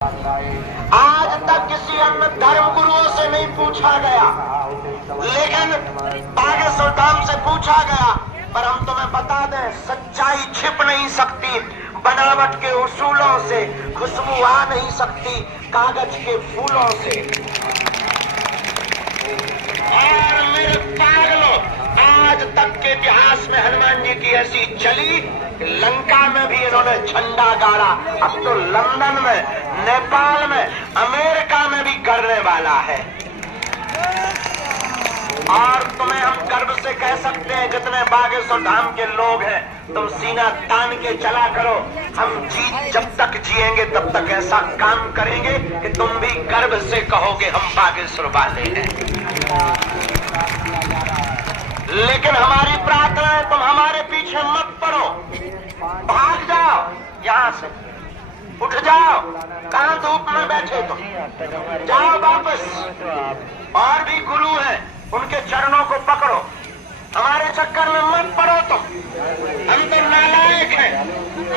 आज तक किसी अन्य धर्म गुरुओं से नहीं पूछा गया, लेकिन बागेश्वर धाम से पूछा गया। पर हम तुम्हें बता दें, सच्चाई छिप नहीं सकती बनावट के उसूलों से, खुशबू आ नहीं सकती कागज के फूलों से। और मेरे पागलों, आज तक के इतिहास में हनुमान जी की ऐसी चली, लंका में भी इन्होंने झंडा गाड़ा, अब तो लंदन में, नेपाल में, अमेरिका में भी करने वाला है। और तुम्हें हम गर्व से कह सकते हैं, जितने बागेश्वर धाम के लोग हैं, तुम सीना तान के चला करो। हम जब तक जिएंगे तब तक ऐसा काम करेंगे कि तुम भी गर्व से कहोगे हम बागेश्वर वाले हैं। लेकिन हमारी प्रार्थना है, तुम हमारे पीछे मत पड़ो, भाग जाओ यहाँ से, उठ जाओ। कहां धूप में बैठे तुम, जाओ वापस। और भी गुरु हैं, उनके चरणों को पकड़ो, हमारे चक्कर में मत पड़ो तुम। हम तो नालायक हैं,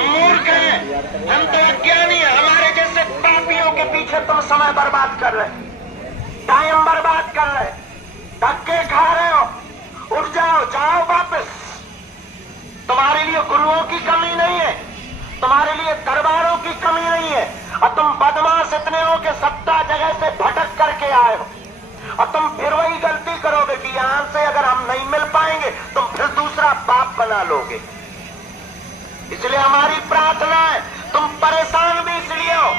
मूर्ख हैं, हम तो अज्ञानी हैं। हमारे जैसे पापियों के पीछे तुम समय बर्बाद कर रहे, टाइम बर्बाद कर रहे, धक्के खा रहे हो। उठ जाओ, जाओ वापस। तुम्हारे लिए गुरुओं की कमी नहीं है, तुम्हारे लिए दरबारों की कमी नहीं है। और तुम बदमाश इतने हो कि 70 जगह से भटक करके आए हो, और तुम फिर वही गलती करोगे कि यहां से अगर हम नहीं मिल पाएंगे तुम फिर दूसरा बाप बना लोगे। इसलिए हमारी प्रार्थना है, तुम परेशान भी इसलिए हो,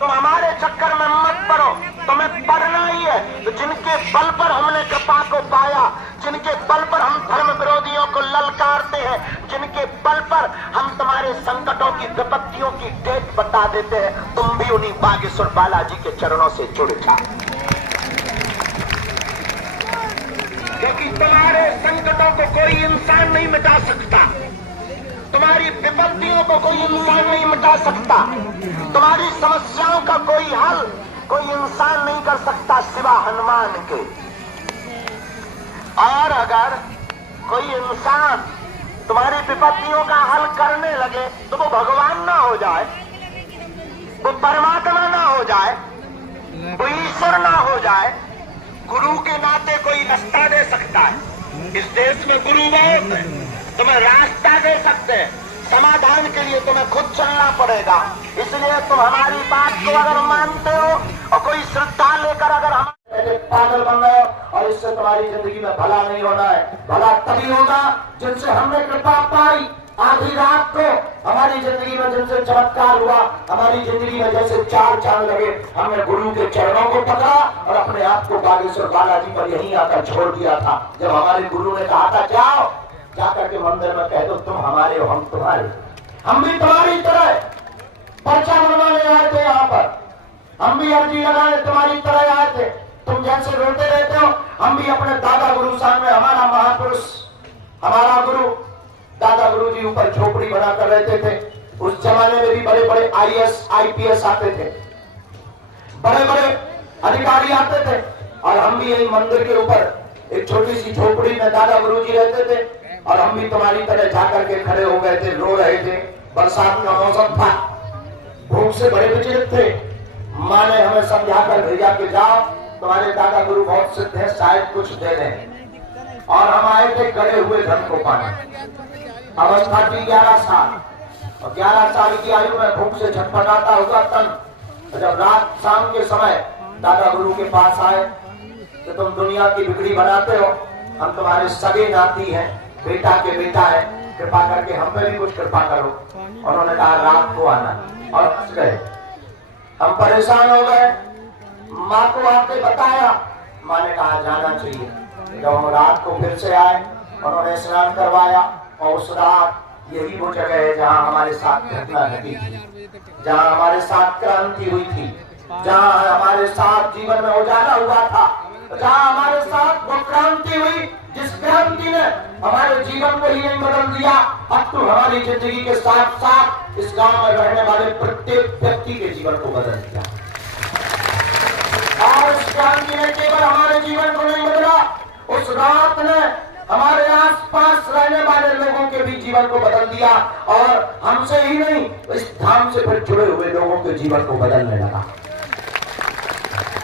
तुम हमारे चक्कर में मत पड़ो, तुम्हें पढ़ना ही है। तो जिनके बल पर हमने कृपा को पाया, जिनके बल पर हम धर्म विरोधियों को ललकारते हैं, जिनके बल पर हम तुम्हारे संकटों की, विपत्तियों की डेट बता देते हैं, तुम भी उन्हीं बागेश्वर बालाजी के चरणों से जुड़ जाओ। क्योंकि तुम्हारे संकटों को कोई इंसान नहीं मिटा सकता, तुम्हारी विपत्तियों को कोई इंसान नहीं मिटा सकता, तुम्हारी समस्याओं का कोई हल कोई इंसान नहीं कर सकता सिवा हनुमान के। और अगर कोई इंसान तुम्हारी विपत्तियों का हल करने लगे तो वो भगवान ना हो जाए, वो परमात्मा ना हो जाए, वो ईश्वर ना हो जाए। गुरु के नाते कोई रास्ता दे सकता है। इस देश में गुरु बहुत है, तुम्हें रास्ता दे सकते हैं, समाधान के लिए तुम्हें खुद चलना पड़ेगा। इसलिए तुम हमारी बात को अगर मानते हो और कोई श्रद्धा लेकर अगर हम पागल बन गए और इससे तुम्हारी जिंदगी में भला नहीं होना है। भला तभी होगा जिनसे हमने कृपा पाई, आधी रात को हमारी जिंदगी में जिनसे चमत्कार हुआ, हमारी जिंदगी में जैसे चार चांद लगे, हमने गुरु के चरणों को पकड़ा और अपने आप को बागेश्वर बालाजी पर यहीं आकर छोड़ दिया था। जब हमारे गुरु ने कहा था जाओ, जाकर के मंदिर में कह दो तुम हमारे हो, हम तुम्हारे, हम भी तुम्हारी तरह पर्चा बनवाने आए थे यहाँ पर, हम भी अर्जी लगाने तुम्हारी तरह आए थे। तुम जैसे रोते रहते हो, हम भी अपने दादा गुरु सामने, हमारा महापुरुष, हमारा गुरु दादा गुरु जी ऊपर झोपड़ी बनाकर रहते थे। उस जमाने में भी बड़े बड़े IAS IPS आते थे, बड़े बड़े अधिकारी आते थे, और हम भी यही मंदिर के ऊपर एक छोटी सी झोपड़ी में दादा गुरु जी रहते थे। और हम भी तुम्हारी तरह जाकर के खड़े हो गए थे, रो रहे थे, बरसात का मौसम था, भूख से बड़े विचलित थे। माँ ने हमें समझाकर भेजा कि जाओ, तुम्हारे दादा गुरु बहुत सिद्ध है, शायद कुछ दे दें। और हम आए थे गड़े हुए धन को पाने। अवस्था थी 11 साल, और 11 साल की आयु में भूख से छटपटाता हुआ तन। जब रात शाम के समय दादा गुरु के पास आए कि तुम दुनिया की बिगड़ी बनाते हो, हम तुम्हारे सगे नाती हैं, बेटा के बेटा है, कृपा करके हम पे भी कुछ कृपा करो। उन्होंने कहा रात को आना, और हंस गए। हम परेशान हो गए, माँ को आपने बताया, माँ ने कहा जाना चाहिए। जब हम रात को फिर से आए, उन्होंने स्नान करवाया, और उस रात यही वो जगह है जहाँ हमारे साथ घटना घटी थी, जहाँ हमारे साथ क्रांति हुई थी, जहाँ हमारे साथ जीवन में उजाला हुआ था, जहाँ हमारे साथ वो क्रांति हुई जिस क्रांति ने हमारे जीवन को ही नहीं बदल दिया, अब तो हमारी जिंदगी के साथ साथ इस गांव में रहने वाले प्रत्येक व्यक्ति के जीवन को बदल दिया। और इस क्रांति ने केवल हमारे जीवन को नहीं बदला, उस रात ने हमारे आसपास रहने वाले लोगों के भी जीवन को बदल दिया, और हमसे ही नहीं, इस धाम से फिर जुड़े हुए लोगों के जीवन को बदलने लगा।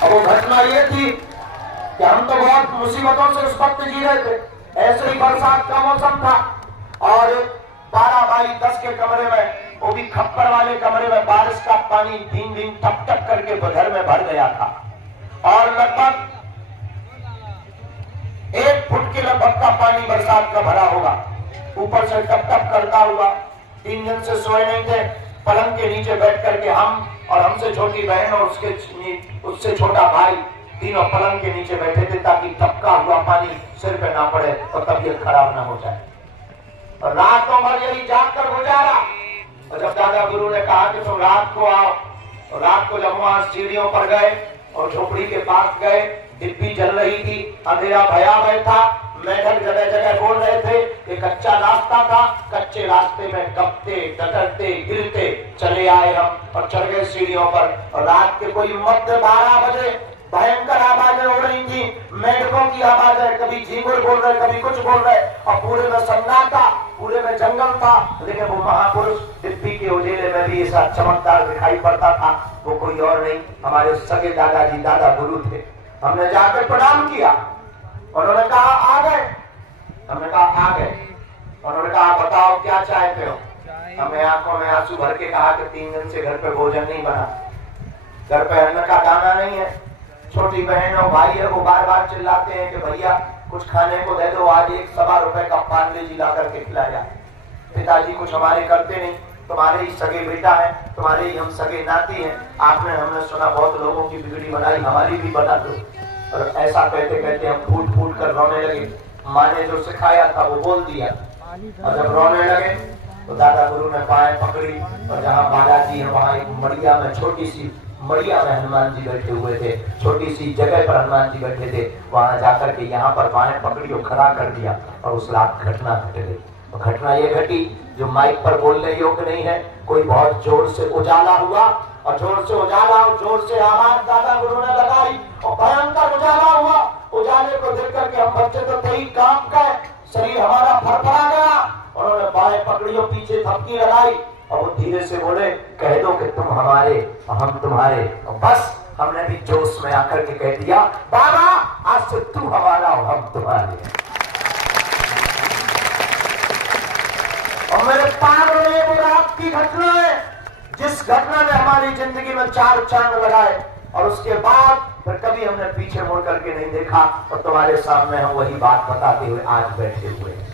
अब वो घटना ये थी कि हम तो बहुत मुसीबतों से उस वक्त जी रहे थे। ऐसे ही बरसात का मौसम था और 12x10 के कमरे में, वो भी खप्पर वाले कमरे में, बारिश का पानी धीम धीम टप टप करके घर में भर गया था और लगभग 1 फुट के लगभग का पानी बरसात का भरा होगा। ऊपर से टप टप करता हुआ 3 दिन से सोए नहीं थे। पलंग के नीचे बैठ करके हम और हमसे छोटी बहन और उससे छोटा भाई तीनों पलंग के नीचे बैठे थे ताकि टपका हुआ पानी सिर पे ना पड़े और तबीयत खराब ना हो जाए। और रातों भर यही जाग कर गुजारा। और जब दादा गुरु ने कहा कि तुम रात को आओ, और रात को जब वहां सीढ़ियों पर गए और झोपड़ी के पास गए, डिब्बी जल रही थी, अंधेरा भयावह था, मेढक जगह जगह बोल रहे थे। एक कच्चा रास्ता था, कच्चे रास्ते में कपते डटरते गिरते चले आए हम और चढ़ गए सीढ़ियों पर। और रात के कोई मध्य 12 बजे भयंकर आवाजें हो रही थी, मेढकों की आवाजें, कभी झींगुर बोल रहे, कभी कुछ बोल रहे, और पूरे में सन्नाटा, पूरे में जंगल था। लेकिन वो महापुरुष डिब्बी के उजेले में भी ऐसा चमकदार दिखाई पड़ता था। वो कोई और नहीं, हमारे सगे दादाजी दादा गुरु थे। हमने जाकर प्रणाम किया, उन्होंने कहा आ गए। हमने कहा आ गए। उन्होंने कहा बताओ क्या चाहते हो। हमने आंखों में आंसू भर के कहा कि 3 दिन से घर पे भोजन नहीं बना, घर पे अन्न का दाना नहीं है। छोटी बहन और भाई है, वो बार बार चिल्लाते हैं कि भैया कुछ खाने को दे दो, आज 1 रुपए का पार्ले जी ला करके खिलाया। पिताजी कुछ हमारे करते नहीं, तुम्हारे ही सगे बेटा है, तुम्हारे ही हम सगे नाती हैं, आपने हमने सुना बहुत लोगों की बिगड़ी बनाई, हमारी भी बना दो। और ऐसा कहते कहते हम फूट फूट कर रोने लगे। माँ ने जो सिखाया था वो बोल दिया, और जब रोने लगे तो दादा गुरु ने बाएं पकड़ी, और जहाँ बालाजी है वहाँ एक मड़िया में, छोटी सी मड़िया में हनुमान जी बैठे हुए थे, छोटी सी जगह पर हनुमान जी बैठे थे। वहां जाकर के यहाँ पर बाएं पकड़ी और खड़ा कर दिया, और उस रात घटना घट गई। और घटना ये घटी जो माइक पर बोलने योग्य नहीं है। कोई बहुत जोर से उजाला हुआ, और जोर से उजाला और जोर से आवाज दादा गुरु ने लगाई, और भयंकर उजाला हुआ। उजाले को देख करके हम बच्चे तो थे ही कांप गए, शरीर हमारा फरफरा गया। उन्होंने बाएं पकड़ी और पीछे थपकी लगाई, और वो धीरे से बोले कह दो कि तुम हमारे हम तुम्हारे। और बस हमने भी जोश में आकर के कह दिया बाबा आज से तू हमारा और हम तुम्हारे। और मेरे पार में वो रात की घटना है जिस घटना ने हमारी जिंदगी में 4 चांद लगाए, और उसके बाद फिर कभी हमने पीछे मुड़ करके नहीं देखा। और तुम्हारे सामने हम वही बात बताते हुए आज बैठे हुए हैं।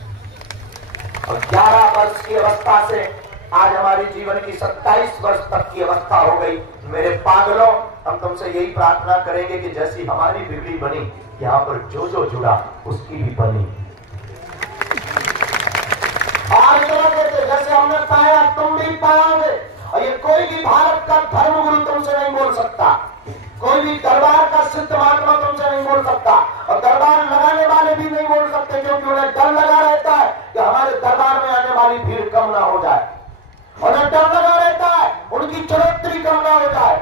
और 11 वर्ष की अवस्था से आज हमारे जीवन की 27 वर्ष तक की अवस्था हो गई। मेरे पागलों, हम तुमसे यही प्रार्थना करेंगे कि जैसी हमारी बिगड़ी बनी, यहाँ पर जो जो जुड़ा उसकी भी बनी। आज जैसे हमने पाया तुम भी पाओगे। और ये कोई भी भारत का धर्मगुरु तुमसे नहीं बोल सकता, कोई भी दरबार का सिद्ध महात्मा तुमसे नहीं बोल सकता, और दरबार लगाने वाले भी नहीं बोल सकते, क्योंकि उन्हें डर लगा रहता है कि हमारे दरबार में आने वाली भीड़ कम ना हो जाए। उन्हें डर लगा रहता है उनकी चरित्र कम ना हो जाए,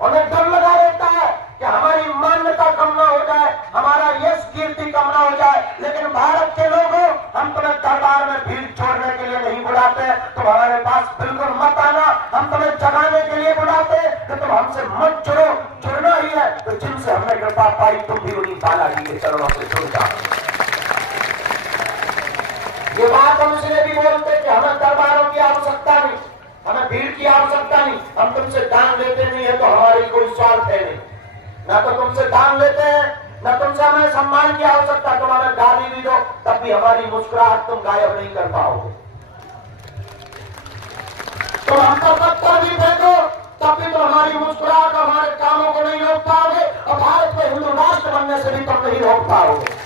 उन्हें डर लगा रहता है कि हमारी मान्यता कम ना हो जाए, हमारा यश कीर्ति कम ना हो जाए। लेकिन भारत के लोगों, हम तुम्हें दरबार में भीड़ छोड़ने के लिए नहीं बुलाते, तुम हमारे पास बिल्कुल मत आना। हम तुम्हें जगाने के लिए बुलाते कि तुम हमसे मत जुड़ो, जुड़ना ही है तो जिनसे हमने कृपा पाई तुम भी उन्हीं बालाजी के चरणों से जुड़ जाओ। ये बात हम इसलिए भी बोलते कि हमें दरबारों की आवश्यकता नहीं, हमें भीड़ की आवश्यकता नहीं। हम तुमसे दान लेते नहीं है तो हमारी कोई स्वार्थ है नहीं, ना तो तुमसे दान लेते हैं, ना तुमसे हमें सम्मान की आवश्यकता। तुम हमें गाली भी दो तब भी हमारी मुस्कुराहट तुम गायब नहीं कर पाओगे। तुम हम पर पत्थर भी फेंको तब भी तुम हमारी मुस्कुराहट और हमारे कामों को नहीं रोक पाओगे, और भारत में हिंदू राष्ट्र बनने से भी तुम नहीं रोक पाओगे।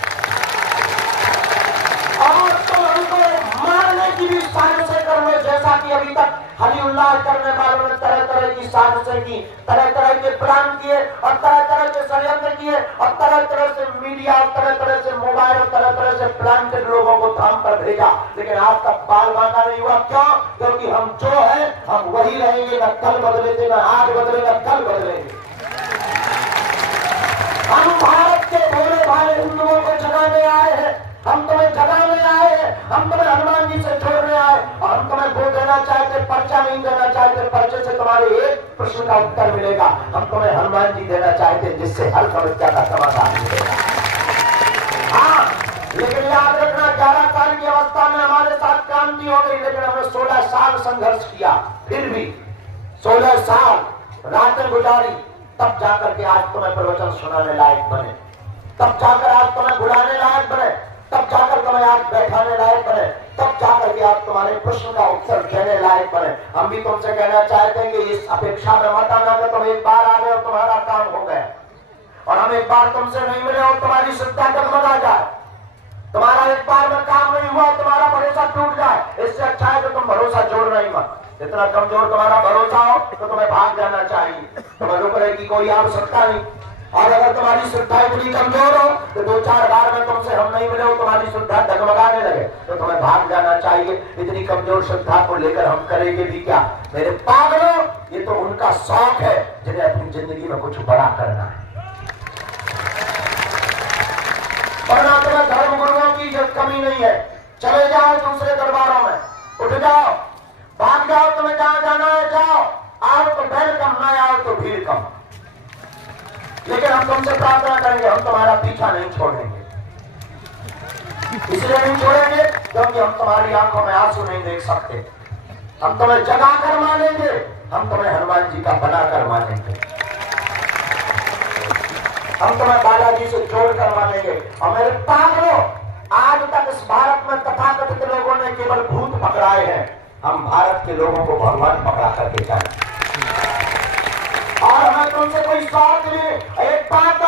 और तुम हमको मारने की भी साजिशें कर लो, जैसा कि अभी तक हली उल्लाह करने वालों ने तरह तरह की साजिशें की, तरह तरह के प्लान किए, और तरह तरह के षड्यंत्र किए, और तरह तरह से मीडिया और तरह तरह से मोबाइल और तरह तरह से प्लांटेड लोगों को थाम पर भेजा, लेकिन आज तक बाल बांका नहीं हुआ। क्यों? क्योंकि हम जो है हम वही रहेंगे, न कल बदले थे, न आज बदले, न कल बदलेंगे। हम भारत के भोले भाले हिंदुओं को जगाने आए हैं, हम तुम्हें जगा हम तुम्हें हनुमान जी से जोड़ने आए और हम तुम्हें वो देना चाहते, पर्चा नहीं देना चाहते, पर्चे से तुम्हारे एक प्रश्न का उत्तर मिलेगा। हम तुम्हें हनुमान जी देना चाहते जिससे हर समस्या का समाधान मिलेगा। हाँ, लेकिन याद रखना 11 साल की अवस्था में हमारे साथ क्रांति हो गई, लेकिन हमने 16 साल संघर्ष किया, फिर भी 16 साल रातें गुजारी, तब जाकर के आज तुम्हें प्रवचन सुनाने लायक बने, तब जाकर आज तुम्हें बुलाने लायक बने, तब जाकर तुम्हें आज बैठाने लायक बने, तब जाकर के आज तुम्हारे प्रश्न का उत्तर देने लायक बने। हम भी तुमसे कहना चाहते हैं कि इस अपेक्षा में मत आना कि तुम एक बार आ गए और तुम्हारा काम हो गया, और हम एक बार तुमसे नहीं मिले और तुम्हारी श्रद्धा डगमगा जाए, तुम्हारा एक बार में काम नहीं हुआ, तुम्हारा भरोसा टूट जाए। इससे अच्छा है कि तुम भरोसा जोड़ना ही मत। जितना कमजोर तुम्हारा भरोसा हो तो तुम्हें भाग जाना चाहिए, तुम्हें रुकने की कोई आवश्यकता नहीं। और अगर तुम्हारी श्रद्धा इतनी कमजोर हो तो 2-4 बार में तुमसे हम नहीं मिले हो, तुम्हारी श्रद्धा डगमगाने लगे तो तुम्हें भाग जाना चाहिए। इतनी कमजोर श्रद्धा को लेकर हम करेंगे भी क्या? मेरे पागलों, ये तो उनका शौक है जिन्हें अपनी जिंदगी में कुछ बड़ा करना है। वरना तुम्हें धर्म गुरुओं की जब कमी नहीं है, चले जाओ दूसरे दरबारों में, उठ जाओ, भाग जाओ, तुम्हें जहां जाना है जाओ, आओ तो बैल कम, ना आओ तो भीड़ कम। लेकिन हम तुमसे प्रार्थना करेंगे, हम तुम्हारा पीछा नहीं छोड़ेंगे। इसलिए नहीं छोड़ेंगे क्योंकि हम तुम्हारी आंखों में आंसू नहीं देख सकते। हम तुम्हें जगा कर मानेंगे, हम तुम्हें हनुमान जी का बनाकर मानेंगे, हम तुम्हें बालाजी से जोड़कर मानेंगे। और मेरे पागलों, आज तक इस भारत में तथाकथित लोगों ने केवल भूत पकड़ाए हैं, हम भारत के लोगों को भगवान पकड़ा करके जाए। और हमें तुमसे कोई स्वार्थ नहीं। एक बात,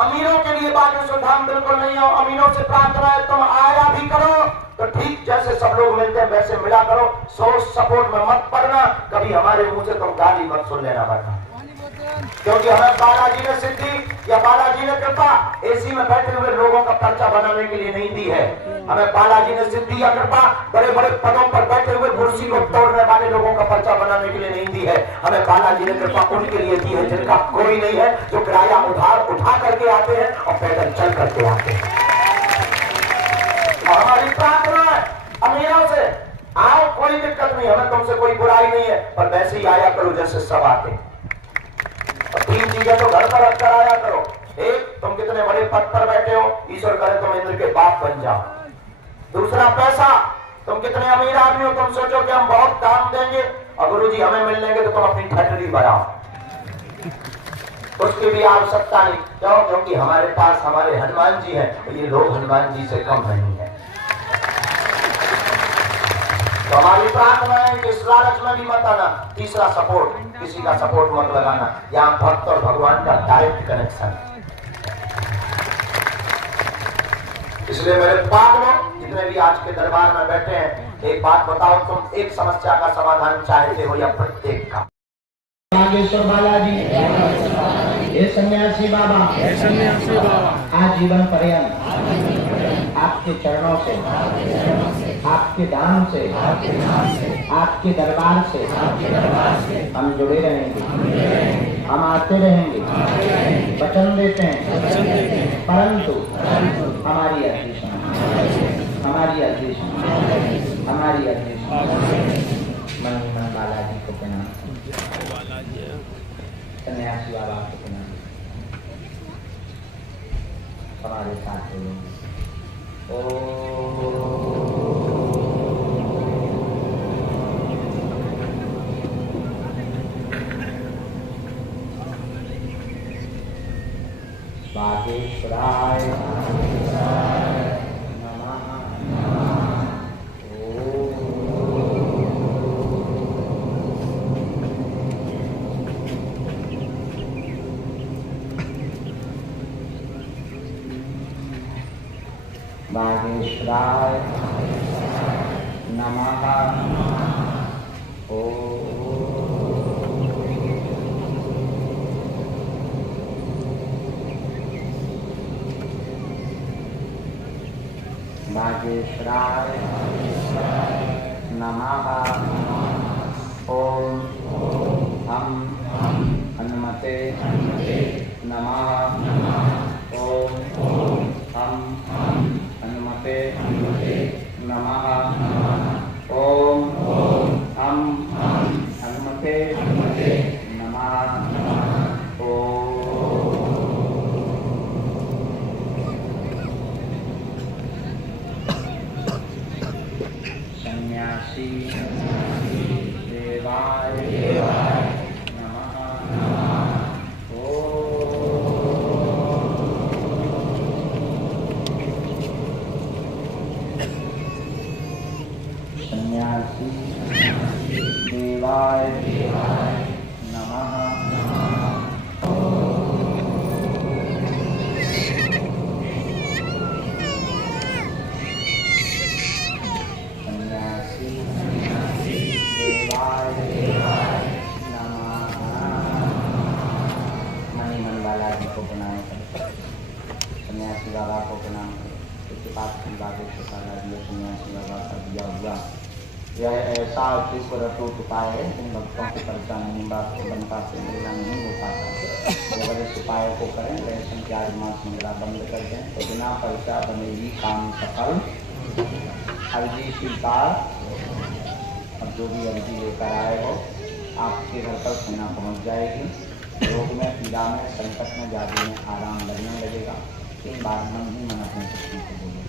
अमीरों के लिए बातें सुधाम बिल्कुल नहीं हो। अमीरों से प्रार्थना है तुम आया भी करो तो ठीक जैसे सब लोग मिलते हैं वैसे मिला करो, सोर्स सपोर्ट में मत पड़ना, कभी हमारे मुंह से तुम गाली मत सुन लेना वरना। क्योंकि हमें बालाजी ने सिद्धि या बालाजी ने कृपा एसी में बैठे हुए लोगों का पर्चा बनाने के लिए नहीं दी है। हमें बालाजी ने सिद्धि या कृपा बड़े बड़े पदों पर बैठे हुए कुर्सी को तोड़ने वाले लोगों का पर्चा बनाने के लिए नहीं दी है। हमें बालाजी ने कृपा उनके लिए दी है जिनका कोई नहीं है, जो किराया उधार उठा करके आते हैं और पैदल चल करके आते हैं। और हमारी प्रार्थना है अमीरों से, आओ कोई दिक्कत नहीं, हमें तुमसे कोई बुराई नहीं है, पर वैसे ही आया करो जैसे सब आते हैं। 3 चीजें तो घर पर रखकर आया करो। एक, तुम कितने बड़े पद पर बैठे हो, ईश्वर करे तुम इंद्र के बाप बन जाओ। दूसरा, पैसा, तुम कितने अमीर आदमी हो, तुम सोचो कि हम बहुत दान देंगे और गुरुजी हमें मिल लेंगे तो तुम अपनी फैक्ट्री बढ़ाओ, उसकी भी आवश्यकता नहीं। क्यों? क्योंकि हमारे पास हमारे हनुमान जी हैं, तो ये लोग हनुमान जी से कम नहीं है। तो हमारी प्रार्थना है कि इस लालच में भी मत आना। तीसरा, सपोर्ट, किसी का सपोर्ट मत लगाना। यहाँ भक्त और भगवान का डायरेक्ट कनेक्शन। इसलिए मेरे पागलों, जितने भी आज के दरबार में बैठे हैं, एक बात बताओ, तुम एक समस्या का समाधान चाहते हो या प्रत्येक का? नागेश्वर बालाजी, ये सन्यासी बाबा, आजीवन पर्यंत आपके चरणों से, आपके दान से, आपके दरबार से हम जुड़े रहेंगे, हम आते रहेंगे, वचन देते हैं। परंतु हमारी अधीश, हमारी अधीश, हमारी अधीश मन मन बालाजी को प्रणाम, सन्यासी बाबा को प्रणाम। हमारे साथ बोलेंगे बागेश्वराय नमः। बागेश्वराय नमः। बागेश्वराय नमः। ओम हम हनुमते नमः। ओम हम हनुमते नमः। ओम हम हनुमते नमः। ओम सन्यासी देवाय नमः। सन्यासी देवाय नमः। सन्यासी देवाय नमः। मणिमन वाला जी को प्रणाम करें, सन्यासी बाबा को प्रणाम करें। इसके पास बाबू से सारा दिया सन्यासी बाबा का दिया हुआ यह ऐसा अतिश्वर अटूट उपाय है जिन भक्तों की परेशानी बनता से मिलना नहीं हो पाता। अगर इस उपाय को करें, लहसुन प्याज मांस मंगला बंद कर दें तो बिना पर्चा बनेगी काम सफल। अर्जी स्वीकार। अब जो भी अर्जी लेकर आए हो आपके घर पर सेना पहुंच जाएगी। रोग में, पीड़ा में, संकट में, जादू में आराम लगने लगेगा। 3 बार मन ही मन अपने कृष्ण को बोलो।